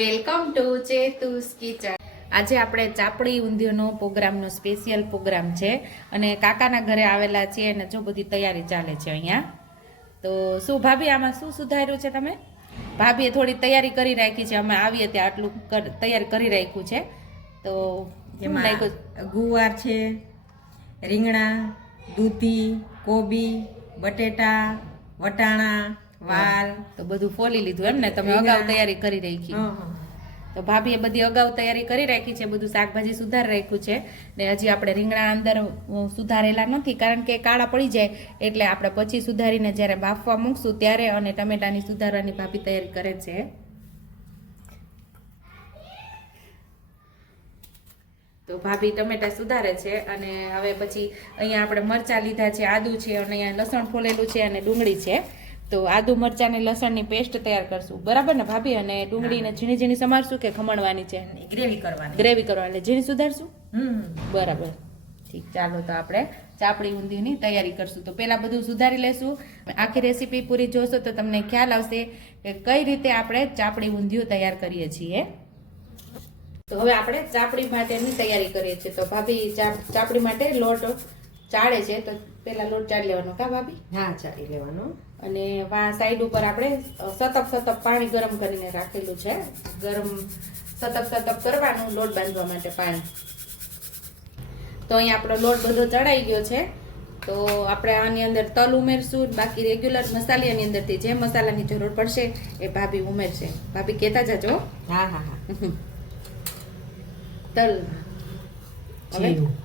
Welcome to ચેતુસ kitchen. આજે આપણે ચાપડી ઊંધિયાનો પ્રોગ્રામનો સ્પેશિયલ પ્રોગ્રામ છે અને કાકાના ઘરે આવેલા છીએ અને જો બધી તૈયારી ચાલે છે અહીંયા. તો શું ભાભી આમાં શું સુધાર્યું છે તમે? ભાભીએ થોડી તૈયારી કરી રાખી છે, અમે આવીએ ત્યાં આટલું તૈયાર કરી રાખ્યું છે. તો એમાં ગુવાર છે, રીંગણા, દૂધી, કોબી, બટેટા, વટાણા, વાલ તો બધું ફોલી લીધું એમ ને? તમે અગાઉ તૈયારી કરી રાખી. તો ભાભીએ બધી અગાઉ તૈયારી કરી રાખી છે, બધું શાકભાજી સુધાર રાખ્યું છે ને હજી આપણે રીંગણા અંદર સુધારેલા નથી કારણ કે કાળા પડી જાય એટલે આપણે પછી સુધારીને જ્યારે બાફવા મૂકશું ત્યારે અને ટમેટાની સુધારવાની ભાભી તૈયારી કરે છે. તો ભાભી ટમેટા સુધારે છે અને હવે પછી અહીંયા આપણે મરચાં લીધા છે, આદુ છે અને અહીંયા લસણ ફોલેલું છે અને ડુંગળી છે. તો આદુ મરચાં ને લસણની પેસ્ટ તૈયાર કરશું, બરાબર ને ભાભી? અને ડુંગળીને ઝીણી ઝીણી સમારશું કે ખમણવાની છે? ગ્રેવી કરવાની. ગ્રેવી કરવાની એટલે ઝીણી સુધારશું. બરાબર, ઠીક. ચાલો તો આપણે ચાપડી ઊંધિયાની તૈયારી કરશું. તો પહેલા બધું સુધારી લેશું. આખી રેસીપી પૂરી જોશો તો તમને ખ્યાલ આવશે કે કઈ રીતે આપણે ચાપડી ઊંધિયું તૈયાર કરીએ છીએ. તો હવે આપણે ચાપડી માટેની તૈયારી કરીએ છીએ. તો ભાભી ચાપડી માટે લોટ ચાળે છે, તો પહેલા લોટ ચાળી લેવાનો કા ભાભી? હા, ચાળી લેવાનો. અને સાઈડ ઉપર આપણે સતપ પાણી ગરમ કરીને રાખેલું છે. ગરમ સતપ કરવાનું લોટ બાંધવા માટે પાણી. તો અહીંયા આપણો લોટ બધો ચડાઈ ગયો છે. તો આપણે આની અંદર તલ ઉમેરશું, બાકી રેગ્યુલર મસાલાની અંદરથી જે મસાલાની જરૂર પડશે એ ભાભી ઉમેરશે. ભાભી કહેતા જજો. હા હા હા. તલ,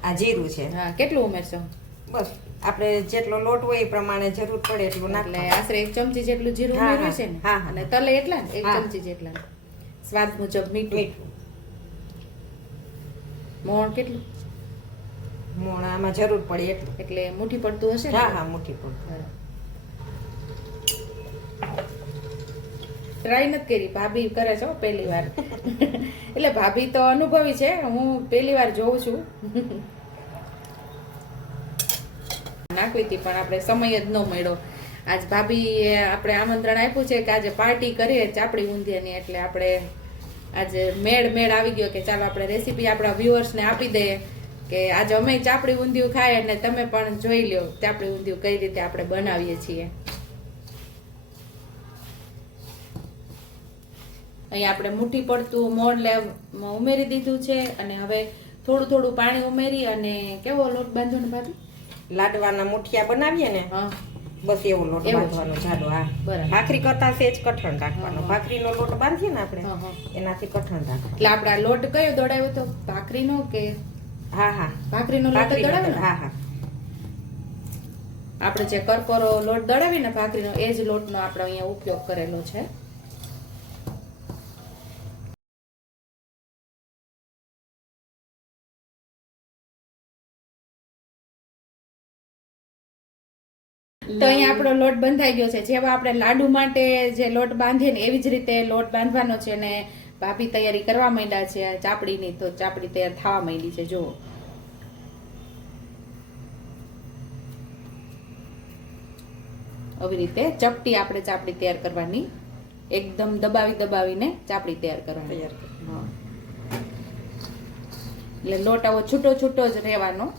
આ જીરું છે. હા, કેટલું ઉમેરશો? બસ આપણે જેટલો લોટ હોય એ પ્રમાણે જરૂર પડે એટલું એટલે આશરે 1 ચમચી જેટલું જીરું ઉમેર્યું છે ને? હા. અને તલે એટલા ને 1 ચમચી જેટલા. સ્વાદ મુજબ મીઠું. મોણ કેટલું? મોણ આમાં જરૂર પડે એટલું. એટલે મુઠ્ઠી પડતું હશે ને? હા હા, મુઠ્ઠી પડતું. ટ્રાય નથી કરી, ભાભી કરે છે પહેલી વાર. એટલે ભાભી તો અનુભવી છે, હું પહેલી વાર જોઉં છું. નાખવી હતી પણ આપણે સમય જ ન મળ્યો. આજ ભાભી આપણે આમંત્રણ આપ્યું છે કે આજે પાર્ટી કરીએ ચાપડી ઊંધિયાની, એટલે આપણે આજે મેળ આવી ગયો કે ચાલો આપણે રેસીપી આપણા વ્યુઅર્સને આપી દઈએ કે આજે અમે ચાપડી ઊંધિયું ખાય અને તમે પણ જોઈ લ્યો ચાપડી ઊંધિયું કઈ રીતે આપણે બનાવીએ છીએ. અહીંયા આપણે મુઠ્ઠી પડતું મોણ ઉમેરી દીધું છે અને હવે થોડું થોડું પાણી ઉમેરી અને કેવો લોટ બાંધવાનો ભાભી? લાડવાના મુઠિયા બનાવીએ ને, બસ એવો લોટ બાંધવાનો જાડો. હા, બરાબર. ભાખરી કરતા સેજ કઠણ રાખવાનો. ભાખરીનો લોટ બાંધીએ ને આપણે એનાથી કઠણ રાખવાનો. એટલે આપડા લોટ કયો દોડાવ્યો તો? ભાખરીનો કે? હા હા, ભાખરીનો લોટ દોડાવ્યો. હા હા, આપણે જે કરકરો લોટ દોડાવી ને ભાખરીનો એ જ લોટનો આપણે અહીંયા ઉપયોગ કરેલો છે. તો અહીંયા આપણો લોટ બંધાઈ ગયો છે. જેવા આપણે લાડુ માટે જે લોટ બાંધીએ ને એવી જ રીતે લોટ બાંધવાનો છે અને ભાભી તૈયારી કરવા માંડ્યા છે ચાપડીની. તો ચાપડી તૈયાર થવા માંડી છે. જુઓ, આવી રીતે ચપટી આપણે ચાપડી તૈયાર કરવાની. એકદમ દબાવીને ચાપડી તૈયાર કરવાની. એટલે લોટ આવો છૂટો જ રહેવાનો.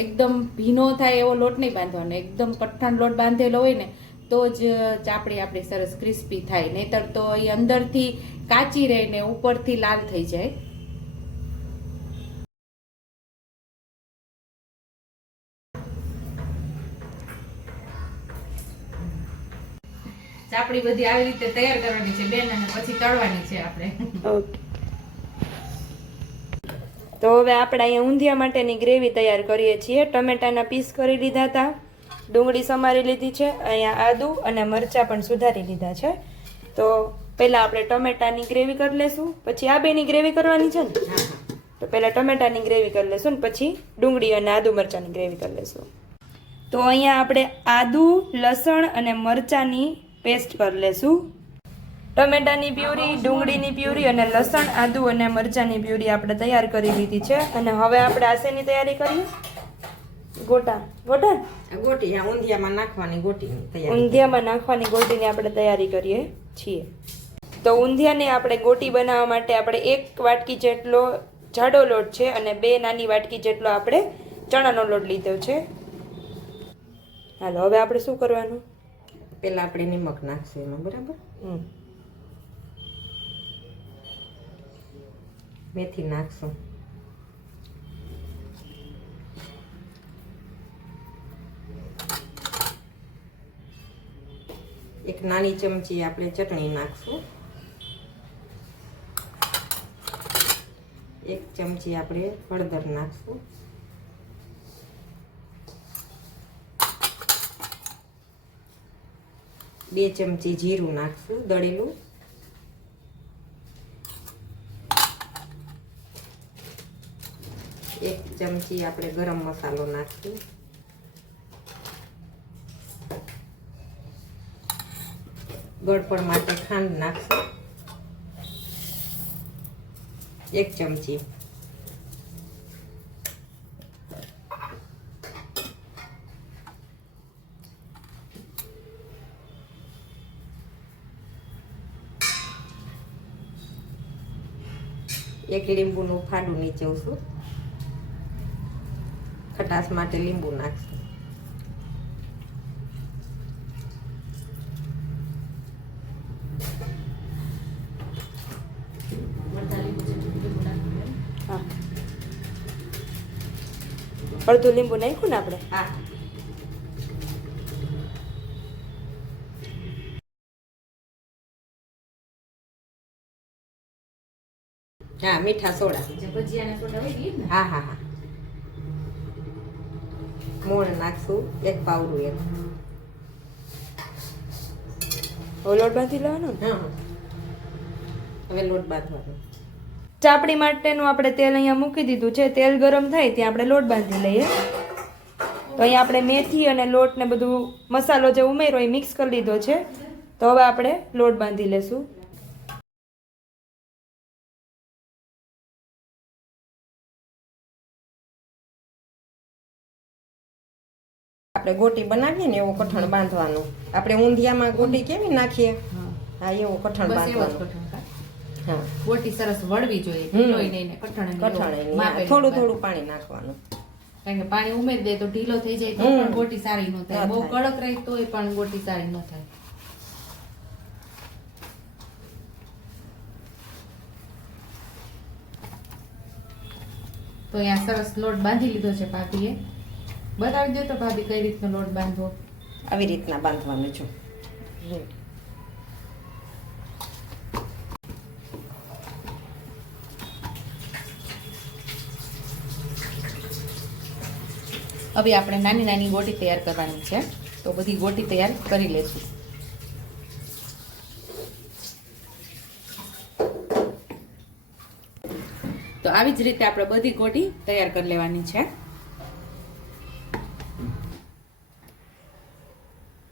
એકદમ ભીનો થાય એવો લોટ નહીં બાંધવાનો. એકદમ કઠણ લોટ બાંધેલો હોય ને તો જ ચાપડી આપણી સરસ ક્રિસ્પી થાય, નહીતર તો એ અંદરથી કાચી રહે ને ઉપરથી લાલ થઈ જાય. ચાપડી બધી આવી રીતે તૈયાર કરવાની છે બેન અને પછી તળવાની છે આપણે. ઓકે. તો હવે આપણે અહીંયા ઊંધિયા માટેની ગ્રેવી તૈયાર કરીએ છીએ. ટમેટાના પીસ કરી લીધા હતા, ડુંગળી સમારી લીધી છે, અહીંયા આદુ અને મરચાં પણ સુધારી લીધા છે. તો પહેલાં આપણે ટમેટાની ગ્રેવી કરી લેશું, પછી આ બેની ગ્રેવી કરવાની છે ને? તો પહેલાં ટમેટાની ગ્રેવી કરી લેશું ને પછી ડુંગળી અને આદુ મરચાંની ગ્રેવી કરી લેશું. તો અહીંયા આપણે આદુ, લસણ અને મરચાંની પેસ્ટ કરી લેશું. ટમેટાની પ્યુરી, ડુંગળીની પ્યુરી અને લસણ, આદુ અને મરચાંની પ્યુરી આપણે તૈયાર કરી લીધી છે. અને હવે આપણે આસેની તૈયારી કરીએ. ગોટી ઊંધિયામાં નાખવાની ગોટીની આપણે તૈયારી કરીએ છીએ. તો ઊંધિયાને આપણે ગોટી બનાવવા માટે આપણે 1 વાટકી જેટલો જાડો લોટ છે અને 2 નાની વાટકી જેટલો આપણે ચણાનો લોટ લીધો છે. હાલો હવે આપણે શું કરવાનું? પેલા આપણે નિમક નાખશું એમાં, બરાબર. મેથી નાખશું, એક નાની ચમચી આપણે ચટણી નાખશું, 1 ચમચી આપણે હળદર નાખશું, 2 ચમચી જીરું નાખશું દળેલું, 1 ચમચી આપણે ગરમ મસાલો નાખશું, ગળપણ માટે ખાંડ નાખશું 1 ચમચી, એક લીંબુનું ફાડું નીચવશું, ખટાશ માટે લીંબુ નાખશું, અડધું લીંબુ નાખ્યું ને આપણે. હા હા મીઠા સોડા, ભજીયાના સોડા હોય ને. હા હા હા, મોણ નાખશું 1 પાવડું 1. લોટ બાંધી લેવાનો ને. હા હવે લોટ બાંધવાનો. ચાપડી માટેનું આપણે તેલ અહીંયા મૂકી દીધું છે. તેલ ગરમ થાય ત્યાં આપણે લોટ બાંધી લઈએ. તો અહીંયા આપણે મેથી અને લોટ ને બધું મસાલો જે ઉમેર્યો એ મિક્સ કરી લીધો છે. તો હવે આપણે લોટ બાંધી લેશું. આપણે ગોટી બનાવીએ ને એવો કઠણ બાંધવાનું. આપણે ઊંધિયામાં ગોટી કેવી નાખીએ, હા એવું કઠણ બાંધવાનું. હા ગોટી સરસ વળવી જોઈએ, ઢીલોય નહીં ને કઠણ થોડું થોડું પાણી નાખવાનું. કારણ કે પાણી ઉમેરી દે તો ઢીલો થઈ જાય તો પણ ગોટી સારી ન થાય, બહુ કડક રહી તોય પણ ગોટી સારી ન થાય. તો અહીંયા સરસ લોટ બાંધી લીધો છે ભાભીએ. બતાવી દો તો ભાભી કઈ રીતનો લોટ બાંધવો. આવી રીતના બાંધવાનું છું. હવે આપણે નાની નાની ગોટી તૈયાર કરવાની છે, તો બધી ગોટી તૈયાર કરી લેશું. તો આવી જ રીતે આપણે બધી ગોટી તૈયાર કરી લેવાની છે.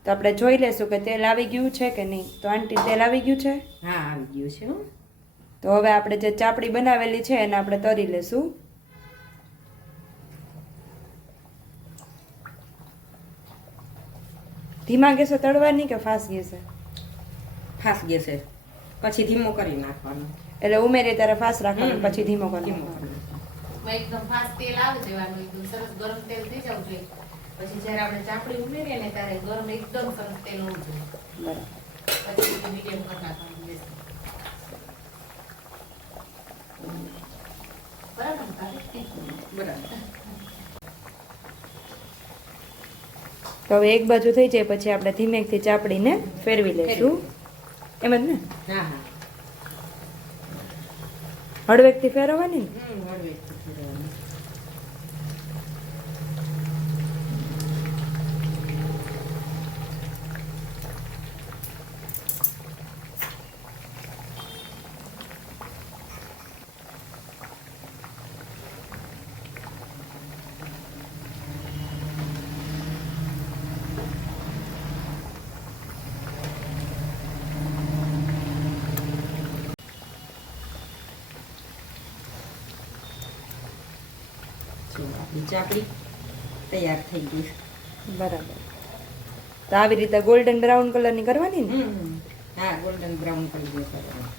તો આપણે જોઈ લેશું કે તેલ આવી ગયું છે કે નહીં. તો આંટી તેલ આવી ગયું છે? હા આવી ગયું છે. તો હવે આપણે જે ચાપડી બનાવેલી છે એને આપણે તળી લેશું. ધીમા ગેસે તળવાની કે ફાસ્ટ ગેસે? ફાસ્ટ ગેસે, પછી ધીમો કરી નાખવાનું. એટલે ઉમેરી ત્યારે ફાસ્ટ રાખવાનું, પછી ધીમો કરવાનો. એકદમ ફાસ્ટ તેલ આવે દેવાનું, એકદમ સરસ ગરમ તેલ થઈ જવું જોઈએ. પછી જ્યારે આપણે ચાપડી ઉમેરીએ ને ત્યારે ગરમ એકદમ સરસ તેલ હોવું જોઈએ. બરાબર. પછી મીડિયમ કરી નાખવાનું બેસી. બરાબર બરાબર. તો હવે એક બાજુ થઈ જાય પછી આપણે ધીમેકથી ચાપડીને ફેરવી લઈશું. એમ જ ને? હા હા હળવેકથી ફેરવવાની ને? હળવેકથી ફેરવવાની. આપણી ચાપડી તૈયાર થઈ ગઈ. બરાબર. તો આવી રીતે ગોલ્ડન બ્રાઉન કલરની કરવાની ને? હા ગોલ્ડન બ્રાઉન કરી દે કરવાનું.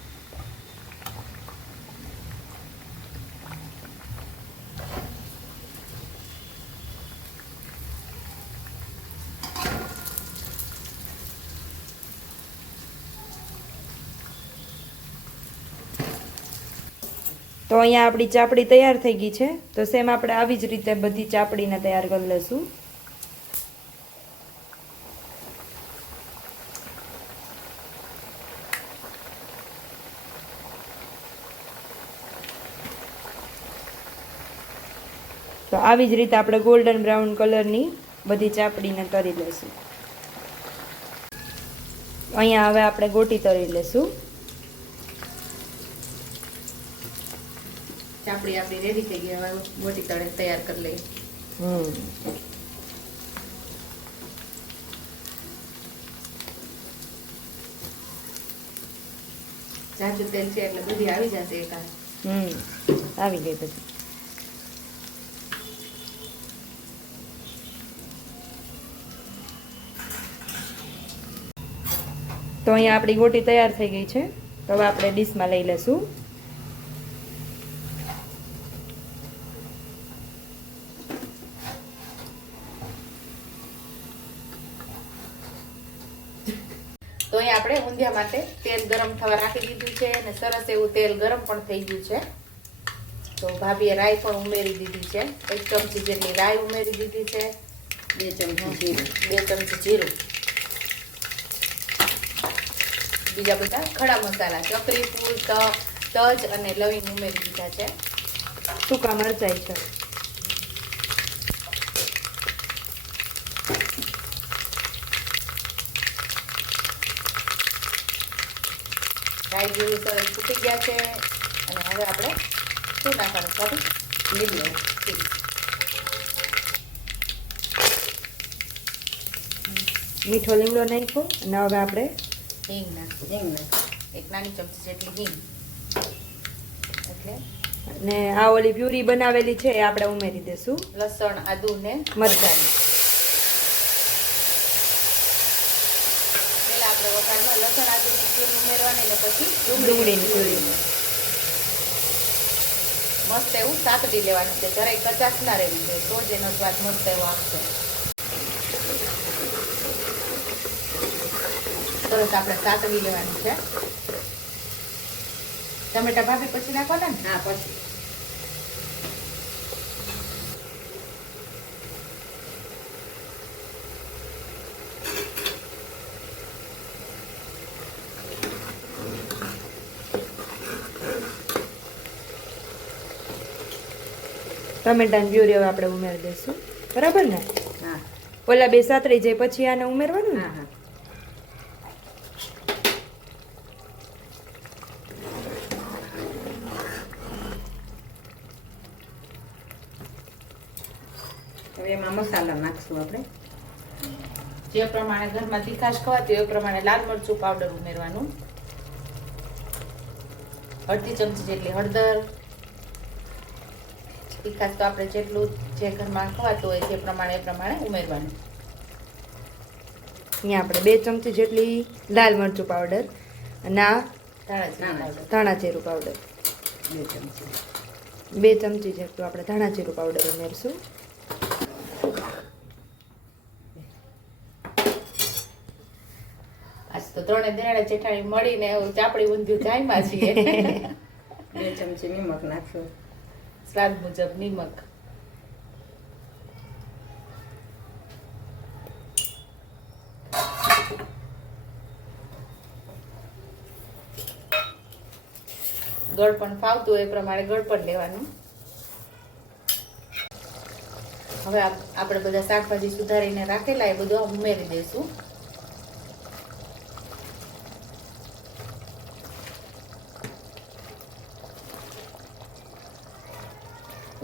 તો અહીંયા આપણી ચાપડી તૈયાર થઈ ગઈ છે. તો સેમ આપણે આવી જ રીતે બધી ચાપડીને તૈયાર કરી લઈશું. તો આવી જ રીતે આપણે ગોલ્ડન બ્રાઉન કલરની બધી ચાપડીને તરી લઈશું. અહીંયા હવે આપણે ગોટી તરી લઈશું. ચાપડી આપણી રેડી થઈ ગઈ. હવે મોટી તળે તૈયાર કરી લઈએ. જાજુ તેલ છે એટલે બધી આવી જશે એકાદ. આવી ગઈ બધી. તો અહીંયા આપણી ગોટી તૈયાર થઈ ગઈ છે. તો હવે આપણે ડીશમાં લઈ લઈશું. તો અહીંયા આપણે ઊંધિયા માટે તેલ ગરમ થવા રાખી દીધું છે અને સરસ એવું તેલ ગરમ પણ થઈ ગયું છે. તો ભાભીએ રાઈ પણ ઉમેરી દીધી છે. 1 ચમચી જેટલી રાઈ ઉમેરી દીધી છે. 2 ચમચી જીરું. 2 ચમચી જીરું. બીજા બધા ખડા મસાલા ચકરી ફૂલ, તજ અને લવિંગ ઉમેરી દીધા છે. સૂકા મરચાઈ છે. રાઈ જીરું સરસ ફૂટી ગયા છે અને હવે આપણે શું નાખવાનું થોડું લીમડો. મીઠો લીમડો નાખ્યો અને હવે આપણે હિંગ નાખશું. હિંગ નાખ. 1 નાની ચમચી જેટલી હિંગ. એટલે અને આ ઓલી પ્યુરી બનાવેલી છે એ આપણે ઉમેરી દેશું. લસણ, આદુ ને મરચાં. પેલા આપણે વઘારમાં લસણ આદુની પ્યુરી ઉમેરવાની ને પછી ડુંગળીની પ્યુરી. મસ્ત એવું સાતડી લેવાનું છે. જરાય કચાશ ના રહેવી જોઈએ તો જ એનો સ્વાદ મસ્ત એવો આવશે. સરસ આપણે સાતડી લેવાનું છે. ટમેટા ભાભી પછી નાખવાના ને? હા પછી ટમેટાની પ્યુરી હવે આપણે ઉમેરી દઈશું. બરાબર ને? હા ઓલા બે સાતરી જાય પછી આને ઉમેરવાનું ને? હા હા હવે એમાં મસાલા નાખશું આપણે. જે પ્રમાણે ઘરમાં તીખાશ ખવાતી હોય એ પ્રમાણે લાલ મરચું પાવડર ઉમેરવાનું. 1/2 ચમચી જેટલી હળદર. તીખાશ તો આપણે જેટલું જે ઘરમાં ખવાતું હોય તે પ્રમાણે એ પ્રમાણે ઉમેરવાનું. અહીંયા આપણે 2 ચમચી જેટલી લાલ મરચું પાવડર અને આ ધાણા જીરું પાવડર. 2 ચમચી. 2 ચમચી જેટલું આપણે ધાણા જીરું પાવડર ઉમેરશું. આજ તો ત્રણે દેરાડા જેઠાણી મળીને એવું ચાપડી ઊંધિયું જાયમાં છીએ. 2 ચમચી નિમક નાખશું. સ્વાદ મુજબ નિમક. ગળ પણ ફાવતું હોય એ પ્રમાણે ગળ પણ લેવાનું. હવે આપણે બધા શાકભાજી સુધારીને રાખેલા એ બધું ઉમેરી દઈશું.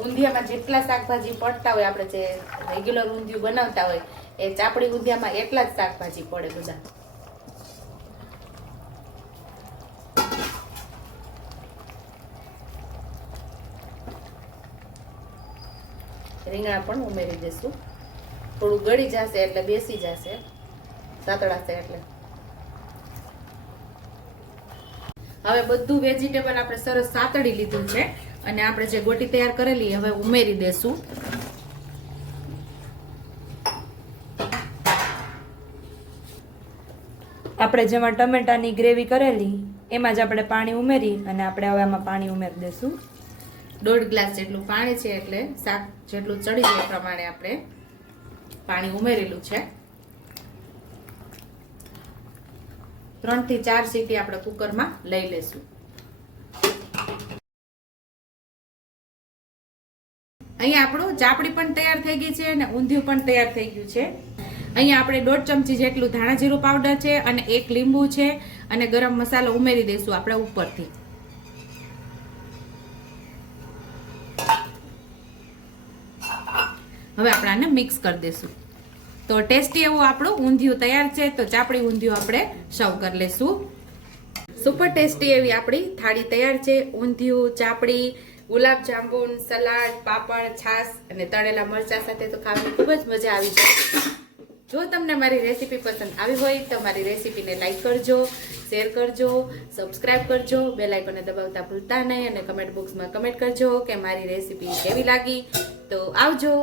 ઊંધિયામાં જેટલા શાકભાજી પડતા હોય, આપણે જે રેગ્યુલર ઊંધિયું બનાવતા હોય એ ચાપડી ઊંધિયામાં એટલા જ શાકભાજી પડે બધા. રીંગણા પણ ઉમેરી દઈશું. થોડું ગળી જશે એટલે બેસી જશે, સાતળાશે એટલે. હવે બધું વેજીટેબલ આપણે સરસ સાતળી લીધું છે અને આપણે જે ગોટી તૈયાર કરેલી હવે ઉમેરી દેશું. આપણે જેમાં ટમેટાની ગ્રેવી કરેલી એમાં જ આપણે પાણી ઉમેરી અને આપણે હવે આમાં પાણી ઉમેરી દેશું. 1.5 ગ્લાસ જેટલું પાણી છે એટલે શાક જેટલું ચડી જાય એ પ્રમાણે આપણે પાણી ઉમેરેલું છે. 3 થી 4 સીટી આપણે કુકરમાં લઈ લેશું. અહીંયા આપણું ચાપડી પણ તૈયાર થઈ ગઈ છે અને ઊંધિયું પણ તૈયાર થઈ ગયું છે. અહીંયા આપણે 1.5 ચમચી જેટલું ધાણા જીરું પાવડર છે અને 1 લીંબુ છે અને ગરમ મસાલો ઉમેરી દઈશું આપણે ઉપરથી. હવે આપણે આને મિક્સ કરી દઈશું. તો ટેસ્ટી એવું આપણું ઊંધિયું તૈયાર છે. તો ચાપડી ઊંધિયું આપણે સર્વ કરી લેશું. સુપર ટેસ્ટી એવી આપણી થાળી તૈયાર છે. ઊંધિયું, ચાપડી, ગુલાબ જાંબુન, સલાડ, પાપડ, છાશ અને તળેલા મરચા સાથે તો ખાવાની ખૂબ જ મજા આવી જાય. જો તમને મારી રેસીપી પસંદ આવી હોય તો મારી રેસીપીને લાઈક કરજો, શેર કરજો, સબસ્ક્રાઇબ કરજો, બેલ આઇકોનને દબાવતા ભૂલતા નહીં અને કમેન્ટ બોક્સમાં કમેન્ટ કરજો કે મારી રેસીપી કેવી લાગી. તો આવજો.